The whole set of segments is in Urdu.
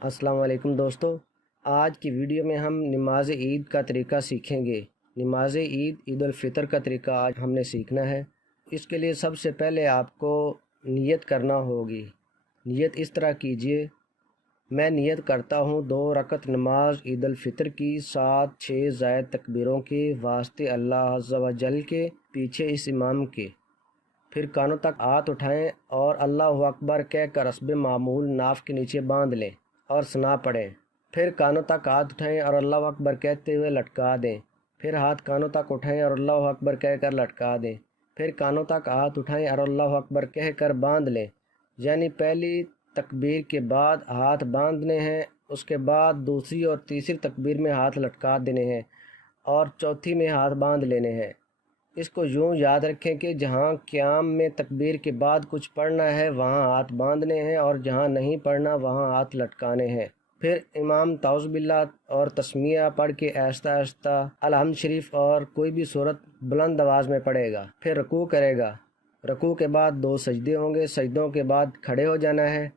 السلام علیکم دوستو، آج کی ویڈیو میں ہم نماز عید کا طریقہ سیکھیں گے۔ نماز عید الفطر کا طریقہ آج ہم نے سیکھنا ہے۔ اس کے لیے سب سے پہلے آپ کو نیت کرنا ہوگی۔ نیت اس طرح کیجئے، میں نیت کرتا ہوں 2 رکعت نماز عید الفطر کی 7-6 زائد تکبیروں کے واسطے اللہ عز و جل کے پیچھے اس امام کے۔ پھر کانوں تک ہاتھ اٹھائیں اور اللہ اکبر کہہ کر حسب معمول ناف کے نیچے باندھ لیں اور ثنا پڑھیں۔ پھر کانوں تک ہاتھ اٹھائیں اور اللہ اکبر کہتے ہوئے لٹکا دیں۔ پھر ہاتھ کانوں تک اٹھائیں اور اللہ اکبر کہہ کر لٹکا دیں۔ پھر کانوں تک ہاتھ اٹھائیں اور اللہ اکبر کہہ کر باندھ لیں، یعنی پہلی تکبیر کے بعد ہاتھ باندھنے ہیں، اس کے بعد دوسری اور تیسری تکبیر میں ہاتھ لٹکا دینے ہیں اور چوتھی میں ہاتھ باندھ لینے ہیں۔ اس کو یوں یاد رکھیں کہ جہاں قیام میں تکبیر کے بعد کچھ پڑھنا ہے وہاں ہاتھ باندھنے ہیں اور جہاں نہیں پڑھنا وہاں ہاتھ لٹکانے ہیں۔ پھر امام تعوذ باللہ اور تسمیہ پڑھ کے آہستہ آہستہ الحمد شریف اور کوئی بھی سورت بلند آواز میں پڑھے گا۔ پھر رکوع کرے گا۔ رکوع کے بعد 2 سجدے ہوں گے، سجدوں کے بعد کھڑے ہو جانا ہے۔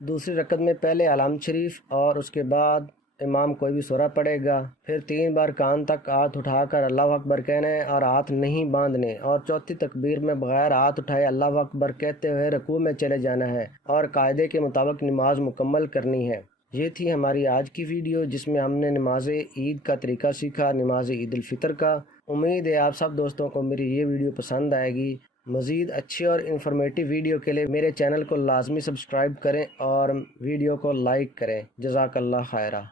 دوسری رکعت میں پہلے الحمد شریف اور اس کے بعد امام کوئی بھی سورہ پڑھے گا۔ پھر 3 بار کان تک ہاتھ اٹھا کر اللہ اکبر کہنا ہے اور ہاتھ نہیں باندھنے، اور چوتھی تکبیر میں بغیر ہاتھ اٹھائے اللہ اکبر کہتے ہوئے رکوع میں چلے جانا ہے اور قاعدے کے مطابق نماز مکمل کرنی ہے۔ یہ تھی ہماری آج کی ویڈیو جس میں ہم نے نماز عید کا طریقہ سیکھا، نماز عید الفطر کا۔ امید ہے آپ سب دوستوں کو میری یہ ویڈیو پسند آئے گی۔ مزید اچھی اور انفارمیٹیو ویڈیو کے لیے میرے چینل کو لازمی سبسکرائب کریں اور ویڈیو کو لائک کریں۔ جزاک اللہ خیرہ۔